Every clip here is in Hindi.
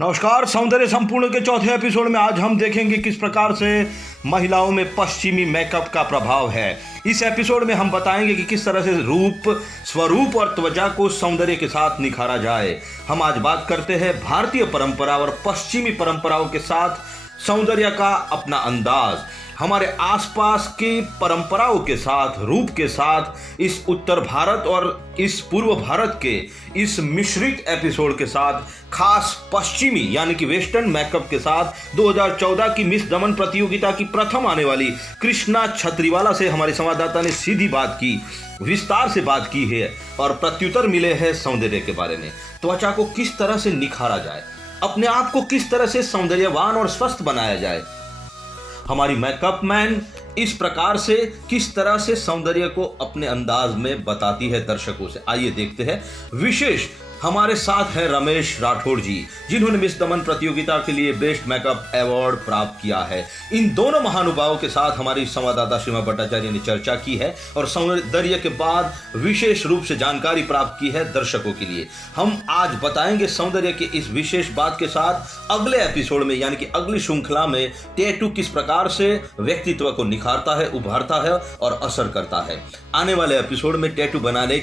नमस्कार। सौंदर्य संपूर्ण के चौथे एपिसोड में आज हम देखेंगे किस प्रकार से महिलाओं में पश्चिमी मेकअप का प्रभाव है। इस एपिसोड में हम बताएंगे कि किस तरह से रूप, स्वरूप और त्वचा को सौंदर्य के साथ निखारा जाए। हम आज बात करते हैं भारतीय परंपरा और पश्चिमी परंपराओं के साथ सौंदर्य का अपना अंदाज, हमारे आसपास की परंपराओं के साथ, रूप के साथ, इस उत्तर भारत और इस पूर्व भारत के इस मिश्रित एपिसोड के साथ, खास पश्चिमी यानी कि वेस्टर्न मेकअप के साथ 2014 की मिस दमन प्रतियोगिता की प्रथम आने वाली कृष्णा छत्रीवाला से हमारे संवाददाता ने सीधी बात की, विस्तार से बात की है और प्रत्युत्तर मिले हैं सौंदर्य के बारे में। त्वचा को किस तरह से निखारा जाए, अपने आप को किस तरह से सौंदर्यवान और स्वस्थ बनाया जाए। हमारी मेकअप मैन इस प्रकार से किस तरह से सौंदर्य को अपने अंदाज में बताती है दर्शकों से। आइए देखते हैं। विशेष हमारे साथ है रमेश राठौड़ जी, जिन्होंने मिस दमन प्रतियोगिता के लिए बेस्ट मेकअप अवार्ड प्राप्त किया है। इन दोनों महानुभावों के साथ हमारी संवाददाता सीमा भट्टाचार्य ने चर्चा की है और सौंदर्य के बाद विशेष रूप से जानकारी प्राप्त की है दर्शकों के लिए। हम आज बताएंगे सौंदर्य के इस विशेष बात के साथ अगले एपिसोड में यानी कि अगली श्रृंखला में टैटू किस प्रकार से व्यक्तित्व को निखारता है, उभारता है और असर करता है। आने वाले एपिसोड में टैटू बनाने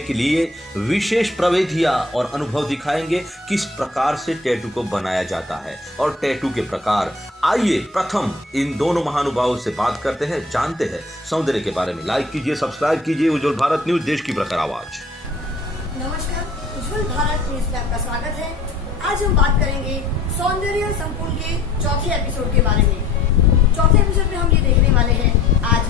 के लिए विशेष प्रविधियां और अनुभव दिखाएंगे किस प्रकार से टैटू को बनाया जाता है और टैटू के प्रकार। आइए प्रथम इन दोनों महानुभावों से बात करते हैं, जानते हैं सौंदर्य के बारे में। लाइक कीजिए, सब्सक्राइब कीजिए उज्जवल भारत न्यूज, देश की प्रखर आवाज। नमस्कार, उज्जवल भारत न्यूज में आपका स्वागत है। आज हम बात करेंगे सौंदर्य संपूर्ण के चौथे एपिसोड के बारे में। चौथे एपिसोड में हम ये देखने वाले हैं आज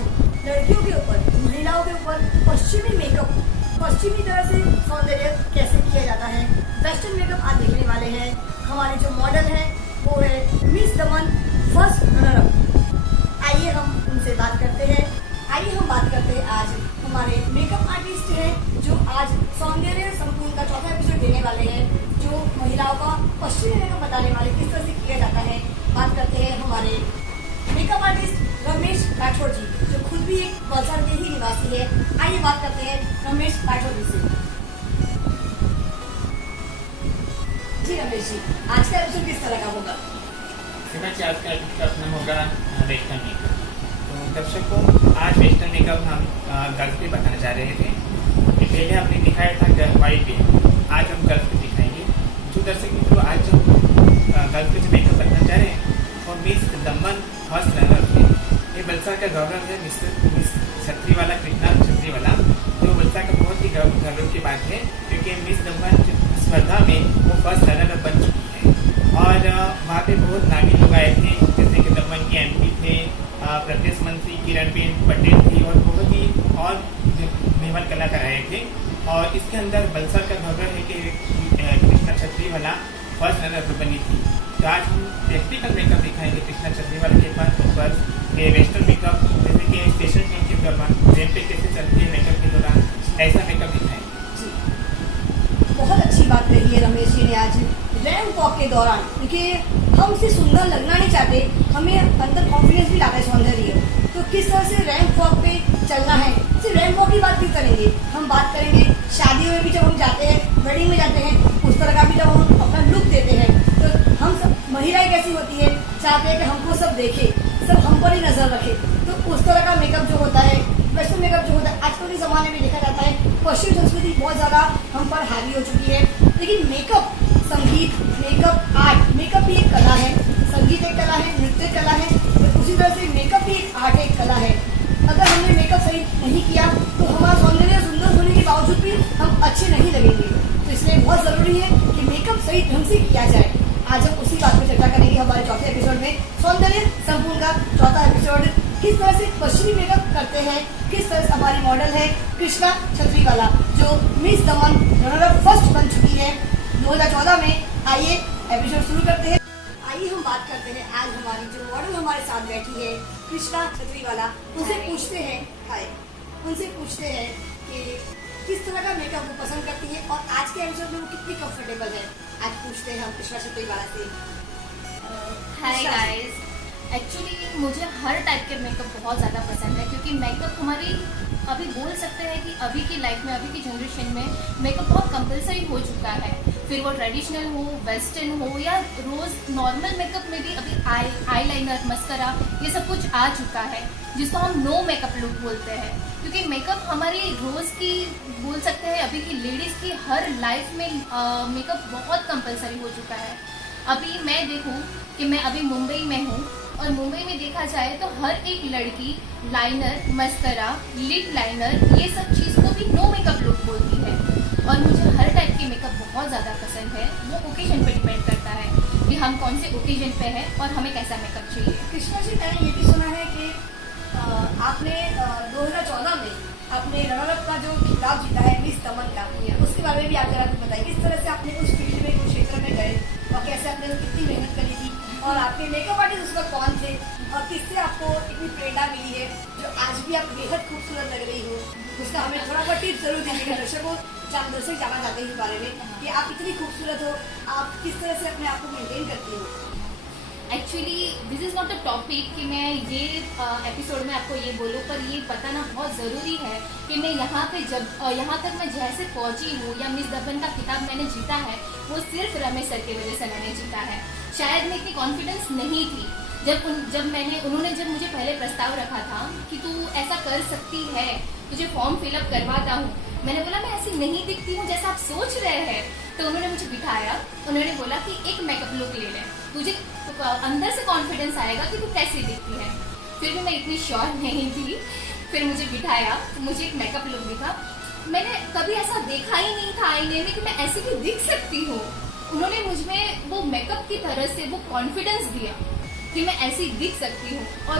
लड़कियों के ऊपर, महिलाओं के ऊपर पश्चिमी मेकअप, पश्चिमी तरह से सौंदर्य कैसे किया जाता है। वेस्टर्न मेकअप आज देखने वाले हैं। हमारे जो मॉडल है वो है मिस दमन फर्स्ट रनर अप। आइए हम उनसे बात करते हैं। आइए हम बात करते हैं आज हमारे मेकअप आर्टिस्ट हैं जो आज सौंदर्य संपूर्ण का चौथा एपिसोड देने वाले हैं, जो महिलाओं का पश्चिमी मेकअप बताने वाले किस तरह से किया जाता है। बात करते हैं हमारे मेकअप आर्टिस्ट रमेश राठौड़ जी, जो खुद भी एक वलसाड़ के ही निवासी है। आइए बात करते हैं रमेश राठौड़ जी से। जी रमेश जी, आज का एपिसोड किस तरह का होगा? आज का एपिसोड अपना होगा वेस्टर्न मेकअप। तो दर्शकों, आज वेस्टर्न मेकअप हम गर्ल्स पे बताना चाह रहे थे। पहले हमने दिखाया था गर्ल पे, आज हम गर्ल्स पे दिखाएंगे। जो दर्शक मित्रों, आज हम गर्ल्स पे जो मेकअप बताना चाह रहे हैं और मिस दमन फर्स्ट रनर थे। ये वलसाड़ का गौरव है, मिस छत्रीवाला, कृष्णा छत्रीवाला, जो वलसाड़ का बहुत ही गौरव की बात है, क्योंकि मिस दमन स्पर्धा में वो फर्स्ट रनर अप बन चुकी है। और वहाँ पे बहुत नामी लोग आए थे, जैसे कि दमन के MP थे, प्रदेश मंत्री किरणबेन पटेल थी और बहुत ही और मेहमान कलाकार आए थे। और इसके अंदर वलसाड़ का गौरव है कि कृष्णा छत्रीवाला फर्स्ट रनर अप बनी थी। तो आज हम प्रैक्टिकल मेकअप दिखाएंगे कृष्णा छत्रीवाला के पास ऊपर के वेस्टर्न मेकअप, जैसे कि स्टेशन ट्रेन के दौरान ट्रेन पे कैसे चलती है मेकअप के दौरान, ऐसा मेकअप दिखाएंगे। बहुत अच्छी बात कही है रमेश जी ने आज रैंप वॉक के दौरान, क्योंकि हम सिर्फ सुंदर लगना नहीं चाहते, हमें अंदर कॉन्फिडेंस भी लाता है सौंदर्य। तो किस तरह से रैंप वॉक पे चलना है, सिर्फ रैंप वॉक की बात क्यों करेंगे, हम बात करेंगे शादियों में भी जब हम जाते हैं, वेडिंग में जाते हैं, उस तरह का भी जब हम अपना लुक देते हैं। तो हम सब महिलाएं कैसी होती है, चाहते हैं कि हमको सब देखे, सब हम पर ही नजर रखे। तो उस तरह का मेकअप जो होता है, वेस्टर्न मेकअप जो होता है, आजकल के ज़माने में देखा जाता है पश्चिमी संस्कृति बहुत ज़्यादा हम पर हावी हो चुकी है। लेकिन मेकअप, संगीत, मेकअप आर्ट, मेकअप भी एक कला है, संगीत एक कला है, नृत्य कला है, तो उसी तरह से मेकअप भी एक आर्ट, एक कला है। अगर हमने मेकअप सही नहीं किया तो हमारा सौंदर्य सुंदर होने के बावजूद भी हम अच्छे नहीं लगेंगे। तो इसलिए बहुत ज़रूरी है कि मेकअप सही ढंग से किया जाए। आज हम उसी बात पर चर्चा करेंगे हमारे चौथे एपिसोड में। सौंदर्य संपूर्ण का चौथा एपिसोड, किस तरह से पश्चिमी मेकअप करते हैं, किस तरह से हमारी मॉडल है कृष्णा छत्रीवाला, जो मिस दमन रनर अप फर्स्ट बन चुकी है 2014 में। आइए एपिसोड शुरू करते हैं। आइए हम बात करते हैं आज हमारी जो मॉडल हमारे साथ बैठी है कृष्णा छत्रीवाला, उनसे पूछते हैं कि किस तरह का मेकअप वो पसंद करती है और आज के एपिसोड में वो कितनी कंफर्टेबल है। आज पूछते हैं हम कृष्णा छत्रीवाला से। हाय गाइस, एक्चुअली मुझे हर टाइप के मेकअप बहुत ज़्यादा पसंद है, क्योंकि मेकअप हमारी अभी बोल सकते हैं कि अभी की लाइफ में, अभी की जनरेशन में मेकअप बहुत कंपलसरी हो चुका है। फिर वो ट्रेडिशनल हो, वेस्टर्न हो या रोज नॉर्मल मेकअप में भी अभी आई लाइनर, मस्करा ये सब कुछ आ चुका है जिसको हम नो मेकअप लुक बोलते हैं। क्योंकि मेकअप हमारी रोज की बोल सकते हैं अभी की लेडीज की हर लाइफ में मेकअप बहुत कंपलसरी हो चुका है। अभी मैं देखूं कि मैं अभी मुंबई में हूँ और मुंबई में देखा जाए तो हर एक लड़की लाइनर, मस्करा, लिप लाइनर ये सब चीज़ को भी नो मेकअप लुक बोलती है। और मुझे हर टाइप के मेकअप बहुत ज़्यादा पसंद है। वो ओकेजन पे डिपेंड करता है कि हम कौन से ओकेजन पे हैं और हमें कैसा मेकअप चाहिए। कृष्णा जी, मैंने ये भी सुना है कि आपने 2014 में अपने रनर का जो खिताब जीता है मिस दमन का, उसके बारे में भी आप जरा कुछ बताइए। किस तरह से आपने उस फील्ड में, उस क्षेत्र में गए और कैसे आपने कितनी मेहनत करी थी और आपके मेकअप आर्टिस्ट उस वक्त कौन थे और किससे आपको इतनी प्रेरणा मिली है जो आज भी आप बेहद खूबसूरत लग रही हो। उसका हमें थोड़ा बहुत टिप्स जरूर दीजिएगा, दर्शक जाना चाहते हैं इस बारे में कि आप इतनी खूबसूरत हो, आप किस तरह से अपने आप को मेंटेन करती हो। Actually this is not a topic कि मैं ये एपिसोड में आपको ये बोलूँ, पर ये बताना बहुत ज़रूरी है कि मैं यहाँ पे यहाँ तक मैं जैसे पहुँची हूँ या मिस दमन का खिताब मैंने जीता है वो सिर्फ रमेश सर की वजह से मैंने जीता है। शायद मैं इतनी कॉन्फिडेंस नहीं थी उन्होंने जब मुझे पहले प्रस्ताव रखा था कि तू ऐसा कर सकती है, तुझे फॉर्म फिलअप करवाता हूँ। मैंने बोला मैं ऐसी नहीं दिखती हूँ जैसा आप सोच रहे हैं। तो उन्होंने मुझे बिठाया, उन्होंने बोला कि एक मेकअप लुक ले ले, तुझे अंदर से कॉन्फिडेंस आएगा कि तू कैसी दिखती है। फिर भी मैं इतनी श्योर नहीं थी। फिर मुझे बिठाया, मुझे एक मेकअप लुक दिखा। मैंने कभी ऐसा देखा ही नहीं था आईने में कि मैं ऐसी भी दिख सकती हूँ। उन्होंने मुझमें वो मेकअप की तरह से वो कॉन्फिडेंस दिया कि मैं ऐसी दिख सकती हूँ और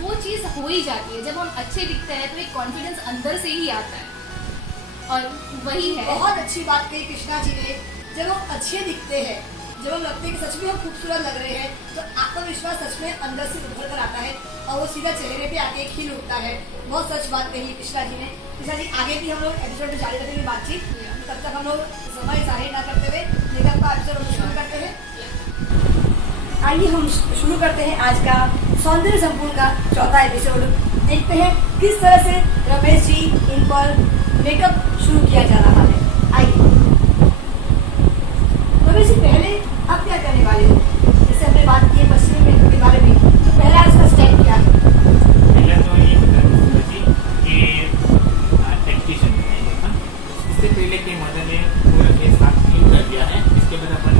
वो चीज़ हो ही जाती है। जब हम अच्छे दिखते हैं तो एक कॉन्फिडेंस अंदर से ही आता है और वही है। बहुत अच्छी बात कही कृष्णा जी ने। जब हम अच्छे दिखते हैं, जब हम लगते हैं कि सच में हम खूबसूरत लग रहे हैं तो आत्मविश्वास सच में अंदर से उभर कर आता है और वो सीधा चेहरे पे आके खिल उठता है। बहुत सच बात कही कृष्णा जी ने। कृष्णा जी, आगे भी हम लोग एपिसोड में जारी रखेंगे बातचीत, तब तक हम लोग समय जाहिर ना करते हुए मेकअप का एपिसोड शुरू करते हैं। आइए हम शुरू करते हैं आज का सौंदर्य संपूर्ण का चौथा एपिसोड। देखते हैं किस तरह से रमेश जी इन पर मेकअप शुरू किया जा रहा है। आइए रमेश जी, पहले आप क्या करने वाले हो? जैसे हमने बात की है पश्चिमी मेकअप के बारे में, तो पहला इसका स्टेप क्या है? पहले तो ये बता दीजिए कि एक्सटेंशन बनाएंगे ना, इससे पहले के मॉडल ने पूरा फेस साफ क्लीन कर दिया है। इसके बाद अपन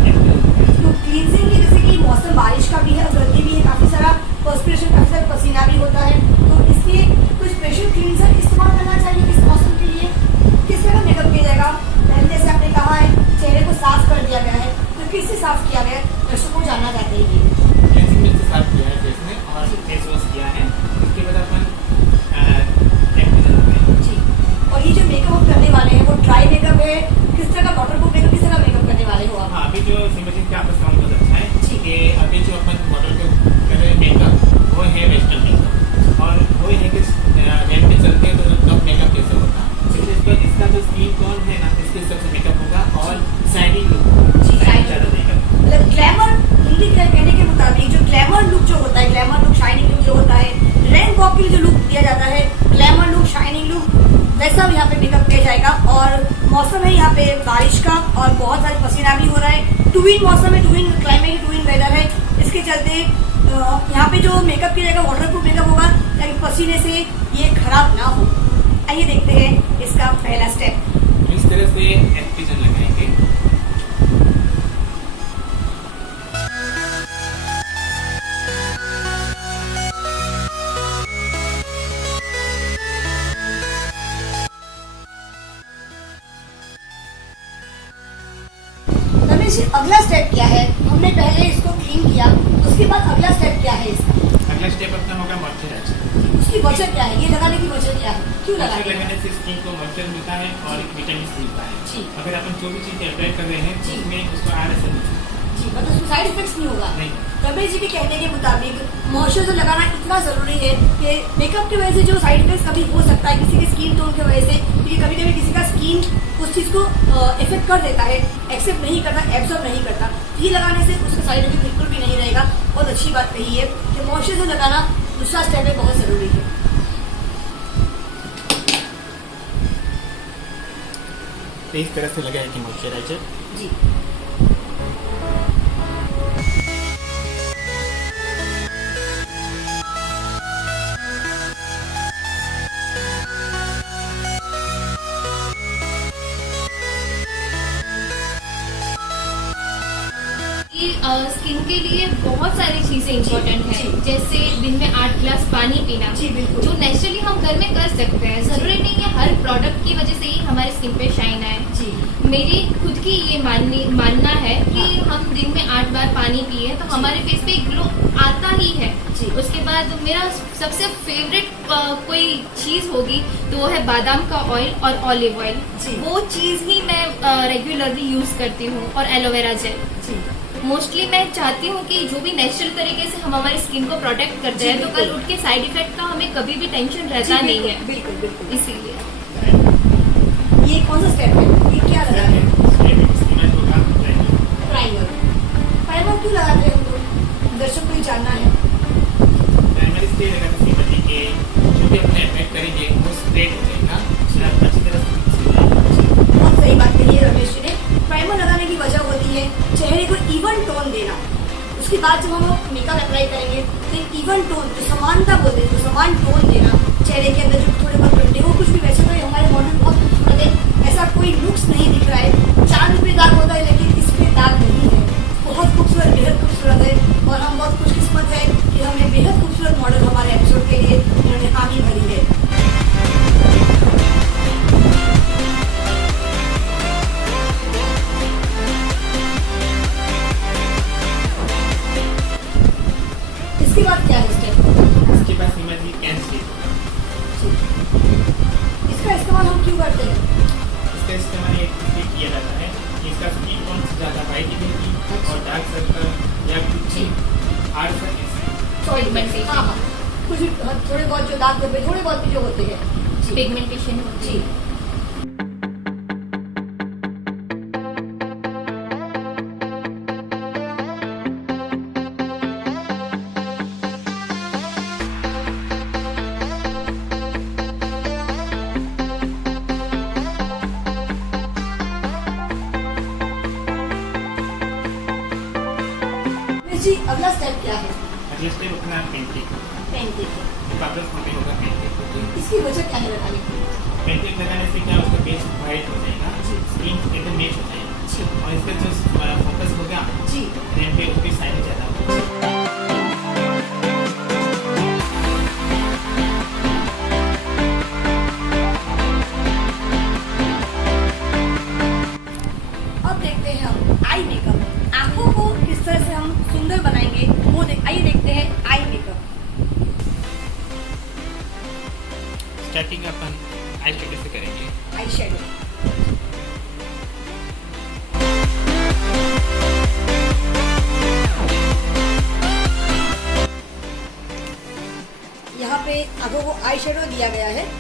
तो क्लींजिंग की, जैसे कि मौसम बारिश का भी है और गर्मी भी है, काफी सारा पर्सपिरेशन, काफी सारा पसीना भी होता है, तो इसके कुछ स्पेशल क्लींजर इस्तेमाल करना चाहिए इस मौसम के लिए। किस तरह मेकअप किया जाएगा? पहले जैसे आपने कहा है चेहरे को साफ कर दिया गया है, तो किससे साफ किया गया है? दर्शकों को जानना चाहते हैं ये। क्लींजिंग में से साफ किया है फेस में और फेस वॉश किया है। इसके बाद अपन एक्सटेंशन बनाएंगे। जी, और ये जो मेकअप आप करने वाले हैं वो ड्राई मेकअप है, किस तरह का वाटरप्रूफ मेकअप, किस तरह का मेकअप करने वाले हो आप? हाँ, अभी जो सिमेटिंग का आपका साउंड बहुत अच्छा है जी। कि अभी जो अपन मॉडल को कर रहे हैं मेकअप वो है वेस्टर्न मेकअप और वो है कि रेंट पे चलते हैं तो कब मेकअप कैसे होता है। इसका जो स्किन टोन है ना, इसके हिसाब से मेकअप होगा और शाइनिंग लुक, जी, शाइनिंग ज़्यादा मेकअप। मतलब ग्लैमर, हिंदी कहने के मुताबिक जो ग्लैमर लुक जो होता है, ग्लैमर लुक, शाइनिंग लुक जो होता है, रैंप वॉक के लिए जो लुक दिया जाता है, ग्लैमर लुक, शाइनिंग लुक, वैसा भी यहाँ पे मेकअप किया जाएगा। और मौसम है यहाँ पे बारिश का और बहुत सारे पसीना भी हो रहा है। ट्विन मौसम है, ट्विन क्लाइमेट, ट्विन वेदर है। इसके चलते यहाँ पे जो मेकअप किया जाएगा वाटरप्रूफ मेकअप होगा ताकि पसीने से ये खराब ना हो। आइए देखते हैं इसका पहला स्टेप। इस तरह से एक्सटेंशन लगाएंगे। रमेश जी, अगला स्टेप क्या है? हमने पहले इसको क्लीन किया, उसके बाद अगला स्टेप क्या है इसका? अगला स्टेप अपना होगा मॉइस्चराइजर। उसकी वजह क्या है? ये लगाने की वजह क्या है? क्यों मॉइस्चर लगाने? लगाने से स्किन को मॉइस्चर मिलता है और एक विटामिन मिलता है। जी। अगर अपन जो भी चीज़ अप्लाई कर रहे हैं जी। उसमें उसको आर असर नहीं जी, मतलब उसमें साइड इफेक्ट्स नहीं होगा। नहीं। रमेश जी के कहने के मुताबिक मॉइस्चराइजर लगाना इतना जरूरी है कि मेकअप की वजह से जो साइड इफेक्ट्स कभी हो सकता है किसी के स्किन टोन की वजह से, क्योंकि कभी कभी किसी का स्किन उस चीज को इफेक्ट कर देता है, एक्सेप्ट नहीं करता, एब्जॉर्ब नहीं करता, तो ये लगाने से उसका साइड इफेक्ट बिल्कुल भी नहीं रहेगा। बहुत अच्छी बात कही है कि मॉइस्चराइजर लगाना दूसरा स्टेप है, बहुत जरूरी है। तो इस तरह से लगेगा कि मॉइस्चराइजर। जी। स्किन के लिए बहुत सारी चीजें इम्पोर्टेंट जी, है, जी। जैसे दिन में 8 गिलास पानी पीना, जी, बिल्कुल। जो नेचुरली हम घर में कर सकते हैं। जरूरी नहीं है हर प्रोडक्ट की वजह से ही हमारे स्किन पे शाइन आए। जी। मेरी खुद की ये मानना है कि हम दिन में 8 बार पानी पिए तो हमारे फेस पे ग्लो आता ही है। जी। उसके बाद मेरा सबसे फेवरेट कोई चीज होगी तो वो है बादाम का ऑयल और ऑलिव ऑयल। जी। वो चीज ही मैं रेगुलरली यूज करती हूँ, और एलोवेरा जेल। जी। मोस्टली मैं चाहती हूँ कि जो भी नेचुरल तरीके से हम हमारी स्किन को प्रोटेक्ट करते जी, हैं तो कल बिल्कुल। उठ के साइड इफेक्ट का हमें कभी भी टेंशन रहता जी, नहीं बिल्कुल, है। बिल्कुल बिल्कुल। इसीलिए ये कौन सा स्टेप है? ये क्या लगा है? प्राइमर। प्राइमर क्यों लगाते हैं हम लोग? दर्शक को ही जानना है। प्राइमर इसलिए लगाते हैं सीमती के जो भी अपने अप्लाई करेंगे वो स्प्रेड हो जाएगा, अच्छी तरह से। बहुत सही बात कही है रमेश जी ने। प्राइमर लगाने की वजह होती है चेहरे को इवन टोन देना। उसके बाद जब हम लोग मेकअप अप्लाई करेंगे तो एक इवन टोन, जो समानता बोलते हैं, जो समान टोन देना चेहरे के अंदर, जो थोड़े बहुत गड्ढे हो, कुछ भी। वैसे तो हमारे मॉडल बहुत खूबसूरत है, ऐसा कोई नुक्स नहीं दिख रहा है। चांद पे दाग होता है लेकिन इस पे दाग नहीं है। बहुत खूबसूरत, बेहद खूबसूरत है, और हम बहुत खुशकिस्मत है कि हमें बेहद खूबसूरत मॉडल हमारे एपिसोड के लिए उन्होंने हामी भरी है। इसके बाद क्या है स्टेप? इसके बाद सीमा जी कैंसिल। इसका इस्तेमाल हम क्यों करते हैं? इसका इस्तेमाल इसलिए किया जाता है कि इसका स्किन टोन ज़्यादा वाइट दिखेगी और डार्क सर्कल या कुछ हार्ड सर्कल Pigmentation। हाँ हाँ, कुछ थोड़े बहुत जो दाग धब्बे थोड़े बहुत भी जो होते हैं। पिगमेंटेशन होती जी। है। जी, अगला स्टेप क्या है? अगले स्टेप अपना पेंटिंग। पेंटिंग। पाउडर फॉर्म होगा पेंटिंग। इसकी वजह क्या है लगाने की? पेंटिंग लगाने से क्या उसका बेस वाइट हो जाएगा, स्किन एकदम मैच हो जाएगा, और इसका जो फोकस होगा जी। रेम पे उसकी साइड ज़्यादा होगा। अब देखते हैं हम आई मेकअप। आंखों को किस तरह से हम सुंदर बनाएंगे वो आइए देखते हैं आई मेकअप। स्टार्टिंग अपन आई शेडो से करेंगे। Eye shadow. यहाँ पे आंखों को आई शेडो दिया गया है।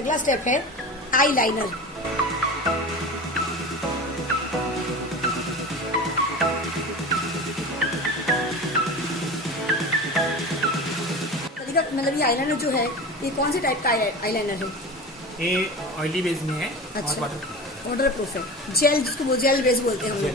अगला स्टेप है आई लाइनर। मतलब ये आईलाइनर जो है ये कौन से टाइप का आईलाइनर है? ये ऑयली बेस में है अच्छा। और वाटर प्रूफ है, जेल जिसको जेल बेस बोलते हैं हम लोग।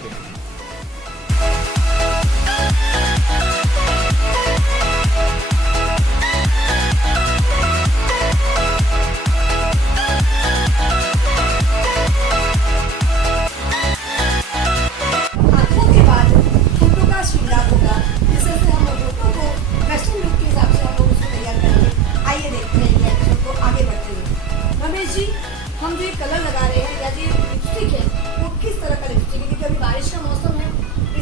आंखों के बाद होठों का श्रृंगार होगा, जिस तरह से हम होठों को वेस्टर्न लुक के हिसाब से हम लोग उसको तैयार करेंगे। आइए देखते हैं ये एपिसोड को आगे बढ़ते हुए। रमेश जी, हम जो ये कलर लगा रहे हैं या जो लिपस्टिक है वो किस तरह का लिपस्टिक है? क्योंकि अभी बारिश का मौसम है,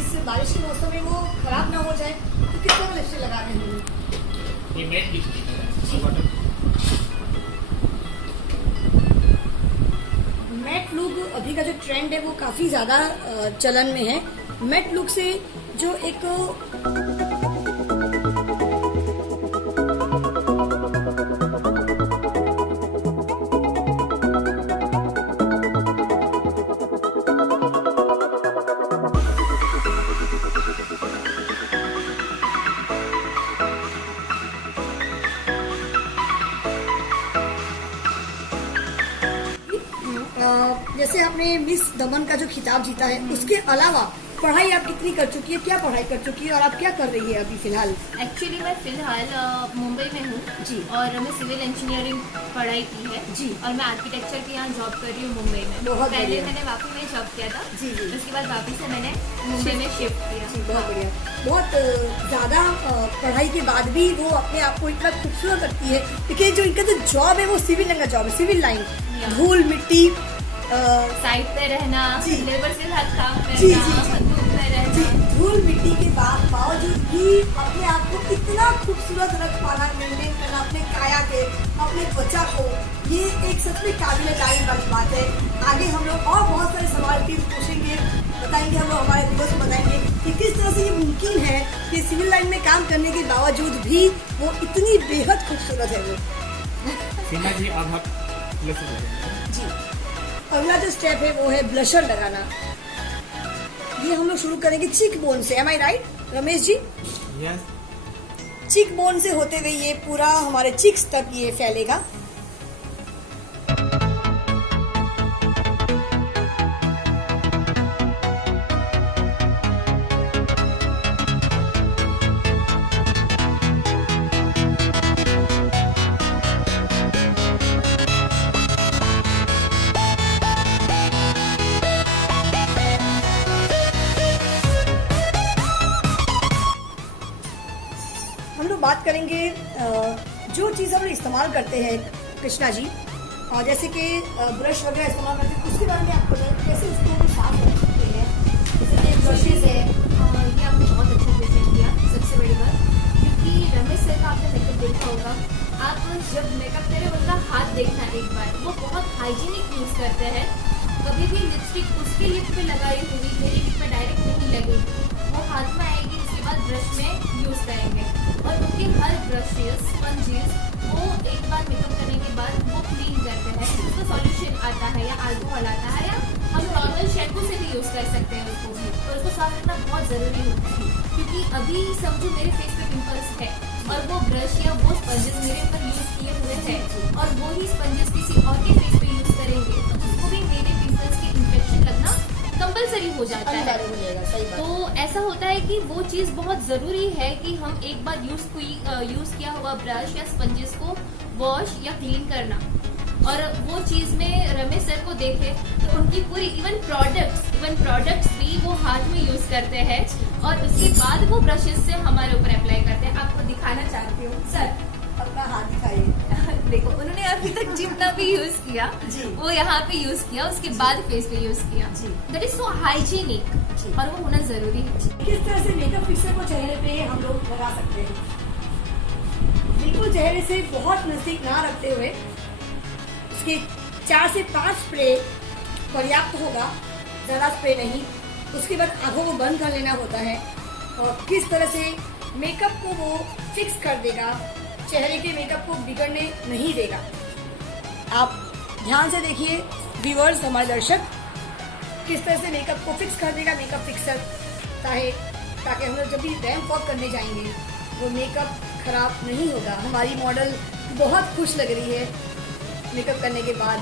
इस बारिश के मौसम में वो खराब ना हो जाए तो किस तरह का लिपस्टिक लगा रहे हैं? ये मैट लिपस्टिक है। मैट लुक अभी का जो ट्रेंड है वो काफी ज्यादा चलन में है। मैट लुक से जो एक जैसे आपने मिस दमन का जो खिताब जीता है उसके अलावा पढ़ाई आप कितनी कर चुकी है? क्या पढ़ाई कर चुकी है और आप क्या कर रही है अभी फिलहाल? एक्चुअली मैं फिलहाल मुंबई में हूँ जी। और मैं सिविल इंजीनियरिंग पढ़ाई की है जी। और मैं आर्किटेक्चर के यहाँ जॉब कर रही हूँ मुंबई में। बहुत पहले बढ़िया। मैंने वापी में जॉब किया था। जी, जी। उसके बाद वापी से मैंने मुंबई में शिफ्ट किया। जी, बहुत बढ़िया। बहुत ज्यादा पढ़ाई के बाद भी वो अपने आप को इतना खूबसूरत रखती है, क्योंकि जो इनका जो जॉब है वो सिविल लाइन का जॉब है। सिविल लाइन, धूल मिट्टी, साइड पे रहना, जी। लेबर से साथ काम जी, करना, जी, जी। धूप में जी, रहना। धूल मिट्टी के बावजूद भी अपने आप को इतना खूबसूरत रख पाना, मेंटेन करना अपने काया के, अपने त्वचा को, ये एक सच में काबिल तारीफ वाली बात है। आगे हम लोग और बहुत सारे सवाल टीम पूछेंगे, बताएंगे, हम लोग हमारे व्यूअर्स को बताएंगे कि किस तरह से ये मुमकिन है कि सिविल लाइन में काम करने के बावजूद भी वो इतनी बेहद खूबसूरत है वो। सीमा जी, अब आप जी, अगला जो स्टेप है वो है ब्लशर लगाना। ये हम लोग शुरू करेंगे चीक बोन से। एम आई right Ramesh ji? Yes. Cheek bone से होते हुए ये पूरा हमारे चिक्स तक ये फैलेगा। हम लोग बात करेंगे जो चीज़ हम लोग इस्तेमाल करते हैं कृष्णा जी, और जैसे कि ब्रश वगैरह इस्तेमाल करते हैं, उसके बारे में आपको बताएं कैसे उसको भी साफ कर सकते हैं। जैसे कि ब्रशेज है, ये आपने बहुत अच्छा क्वेश्चन किया। सबसे बड़ी बात, क्योंकि रमेश सर का आपने मेकअप देखा होगा, आप जब मेकअप करें उनका हाथ देखना एक बार, वो बहुत हाइजीनिक यूज़ करते हैं। कभी भी लिपस्टिक उसके लिप पे लगाई हुई मेरी लिप पे डायरेक्ट नहीं लगेगी, वो हाथ में आएगी, उसके बाद ब्रश में यूज़ करेंगे। और उनके हर ब्रशेस, स्पंजेस वो एक बार मेकअप करने के बाद वो क्लीन करते हैं। उसका सॉल्यूशन आता है या अल्कोहल आता है, या हम नॉर्मल शैम्पू से भी यूज़ कर सकते हैं उसको भी। तो उसको साफ रखना बहुत ज़रूरी होता है, क्योंकि अभी समझो मेरे फेस पे पिंपल्स है और वो ब्रश या वो स्पंजेस मेरे ऊपर यूज़ किए हुए हैं और वो ही स्पंजेस किसी और के फेस पे यूज़ करेंगे तो उसको भी मेरे पिंपल्स के इन्फेक्शन लगना कंपलसरी हो जाता है। अनिवार्य हो जाएगा। सही बात। तो ऐसा होता है कि वो चीज़ बहुत ज़रूरी है कि हम एक बार यूज़ किया हुआ ब्रश या स्पंजेस को वॉश या क्लीन करना। और वो चीज़ में रमेश सर को देखे तो उनकी पूरी इवन प्रोडक्ट्स भी वो हाथ में यूज़ करते हैं और उसके बाद वो ब्रशेस से हमारे ऊपर अप्लाई करते हैं। आपको दिखाना चाहती हूँ सर, अपना हाथ दिखाइए। देखो उन्होंने अभी तक जितना भी यूज किया जी। वो यहाँ पे यूज किया, उसके बाद फेस पे यूज किया। जी। दैट इज सो हाइजीनिक जी। और वो होना जरूरी है। किस तरह से मेकअप फिक्सर को चेहरे पे हम लोग लगा सकते हैं? बिल्कुल चेहरे से बहुत नजदीक ना रखते हुए उसके 4 से 5 स्प्रे पर्याप्त होगा, ज़्यादा स्प्रे नहीं। उसके बाद आंखों को बंद कर लेना होता है और किस तरह से मेकअप को वो फिक्स कर देगा, चेहरे के मेकअप को बिगड़ने नहीं देगा। आप ध्यान से देखिए व्यूअर्स, हमारे दर्शक, किस तरह से मेकअप को फिक्स कर देगा मेकअप फिक्सर, ताकि हम लोग जब भी रैंप वॉक करने जाएंगे वो मेकअप खराब नहीं होगा। हमारी मॉडल बहुत खुश लग रही है मेकअप करने के बाद।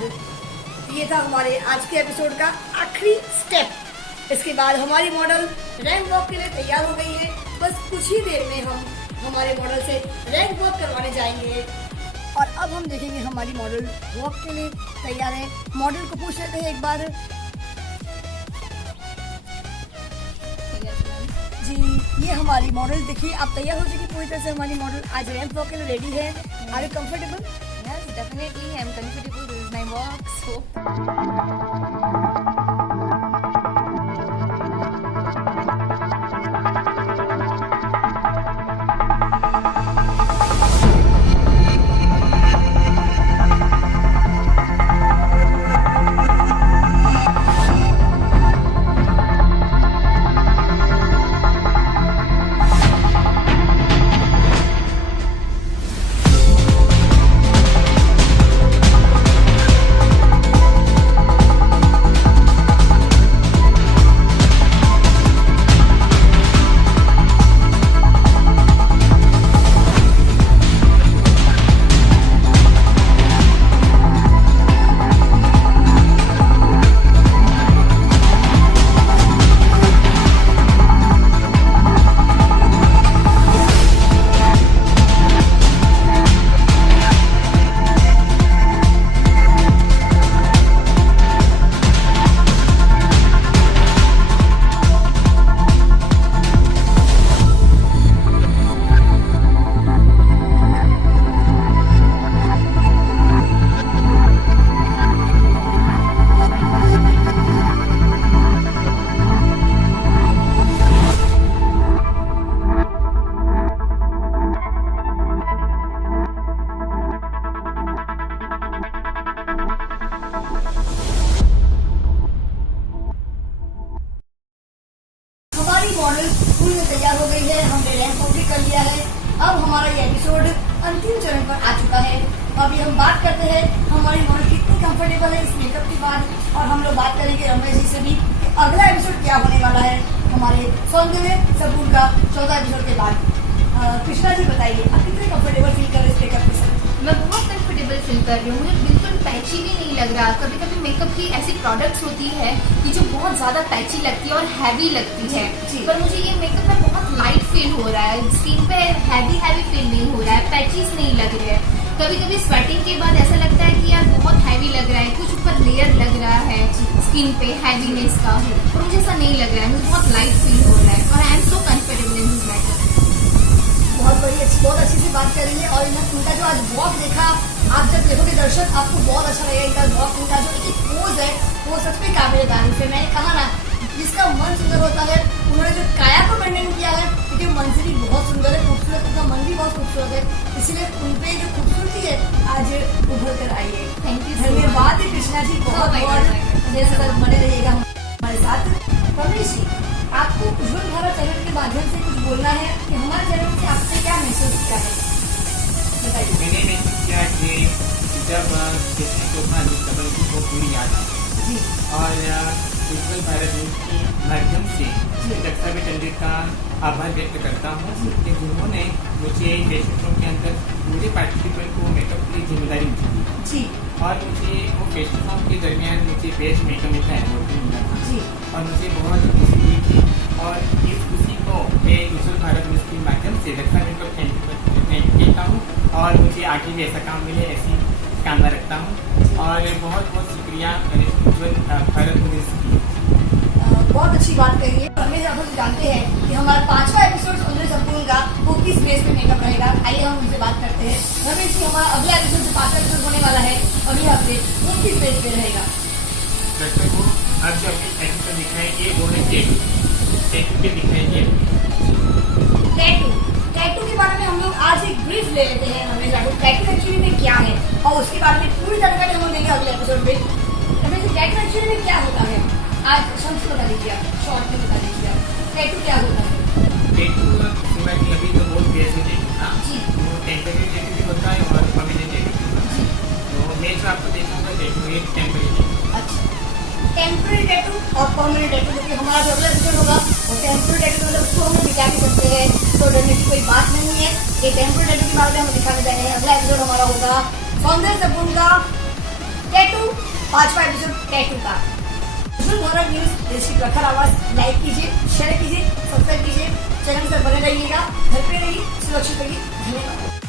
ये था हमारे आज के एपिसोड का आखिरी स्टेप। इसके बाद हमारी मॉडल रैंप वॉक के लिए तैयार हो गई है। बस कुछ ही देर में हम हमारे मॉडल से रैंप वॉक करवाने जाएंगे और अब हम देखेंगे हमारी मॉडल वॉक के लिए तैयार है। मॉडल को पूछ लेते हैं एक बार। जी, ये हमारी मॉडल, देखिए आप तैयार हो चुकी पूरी तरह से। हमारी मॉडल आज रैंप वॉक के लिए रेडी है। Are you comfortable? Yes, definitely I'm comfortable. This is my walk. So हमारी मॉडल पूरी में तैयार हो गई है। हमने रैंप वॉक भी कर लिया है। अब हमारा ये एपिसोड अंतिम चरण पर आ चुका है। अभी हम बात करते हैं हमारी मॉडल कितनी कंफर्टेबल है इस मेकअप के बाद, और हम लोग बात करेंगे रमेश जी से भी कि अगला एपिसोड क्या होने वाला है हमारे सौंदर्य सपूर का 14 एपिसोड के बाद। कृष्णा जी बताइए, आप कितने कंफर्टेबल फील कर रहे हैं इस मेकअप के साथ? मैं बहुत कंफर्टेबल फील कर रही हूँ। मुझे बिल्कुल पैची भी नहीं लग रहा। कभी कभी मेकअप की ऐसी प्रोडक्ट्स होती है कि जो बहुत ज़्यादा पैची लगती है और हैवी लगती है, जी। पर मुझे ये मेकअप में बहुत लाइट फील हो रहा है। स्किन पे हैवी फील नहीं हो रहा है, पैचीज नहीं लग रहे हैं। कभी कभी स्वेटिंग के बाद ऐसा लगता है कि यार बहुत हैवी लग रहा है, कुछ ऊपर लेयर लग रहा है स्किन पे हैवीनेस का, और मुझे ऐसा नहीं लग रहा है। मुझे बहुत लाइट फील हो रहा है और I am so comfortable in this makeup. बहुत अच्छी सी बात कर रही है। और इनका जो आज वॉक देखा, आप जब देखोगे दर्शक, आपको बहुत अच्छा लगेगा। इनका वॉक, इनका जो एक पोज है वो सच में काबिल तारीफ है। मैंने कहा ना, जिसका मन सुंदर होता है, उन्होंने जो काया को मेंटेन किया है, क्योंकि मन से भी बहुत सुंदर है, खूबसूरत, उनका मन भी बहुत खूबसूरत है, इसीलिए उन पे जो खूबसूरती है आज उभर कर आई है। थैंक यू, धन्यवाद कृष्णा जी, बहुत बहुत बने रहिएगा हमारे साथ। रमेश जी, आपको उज्ज्वल भारत चैनल के माध्यम से कुछ बोलना है कि हमारे चैनल से आपने क्या महसूस किया है, बताइए। मैंने महसूस किया कि जब देखने को था डबल को पूरी याद आई जी, और उज्ज्वल भारत न्यूज के माध्यम से दक्षा टेंडर का आभार व्यक्त करता हूँ कि जिन्होंने मुझे फैशन शो के अंदर पूरे पार्टिसिपेंट को मेकअप की जिम्मेदारी दी जी, और मुझे वो फैशन शो के दरमियान मुझे बेस्ट मेकअप का अवार्ड भी मिला था जी, और मुझे बहुत खुशी हुई थी। और इस खुशी को मैं उज्ज्वल भारत न्यूज के माध्यम से दक्षा मेकअप थैंक देता हूँ और मुझे आगे भी ऐसा काम मिले, ऐसी कामना रखता हूँ। और बहुत बहुत शुक्रिया उज्ज्वल भारत न्यूज की। बहुत अच्छी बात कही है। रमेश, आप लोग जानते हैं कि हमारा 5वां एपिसोड सौंदर्य संपूर्ण का वो किस बेस पे मेकअप रहेगा। आइए हम उनसे बात करते हैं। रमेश जी, हमारा अगला एपिसोड जो 5वां एपिसोड होने वाला है अगले हफ्ते, वो किस बेस पे रहेगा? दर्शकों, अब जो अपनी एपिसोड दिखाएंगे वो है टैटू पे दिखाएंगे। टैटू के बारे में हम लोग आज एक ब्रीफ ले लेते हैं। रमेश राठौर, टैटू एक्चुअली में क्या है और उसके बारे में पूरी जानकारी हम लोग देंगे अगले एपिसोड में। रमेश जी, टैटू एक्चुअली में क्या होता है, आज शॉर्ट बता दीजिए, आप शॉर्ट में बता दीजिए आप टैटू क्या होता है। टैटू सिवाय कि अभी तो बहुत बेस में टैटू था, जी, वो टेम्परेरी टैटू भी होता है और परमानेंट टैटू भी होता है। तो मैं जो आपको दिखाऊंगा टैटू, ये टेम्पररी टैटू और परमानेंट टैटू, क्योंकि हमारा जो अगला एपिसोड होगा वो टेम्पररी टैटू मतलब उसको हम मिटा भी सकते हैं, तो डरने की कोई बात नहीं है। ये टेम्पररी टैटू के बारे में हम दिखाने जा रहे हैं। अगला एपिसोड हमारा होगा सौंदर्य सगुन का टैटू, 5वां एपिसोड टैटू का। भारत न्यूज देश की प्रखर आवाज, लाइक कीजिए, शेयर कीजिए, सब्सक्राइब कीजिए, चैनल पर बने रहिएगा, घर पे रहिए, सुरक्षित रहिए। धन्यवाद।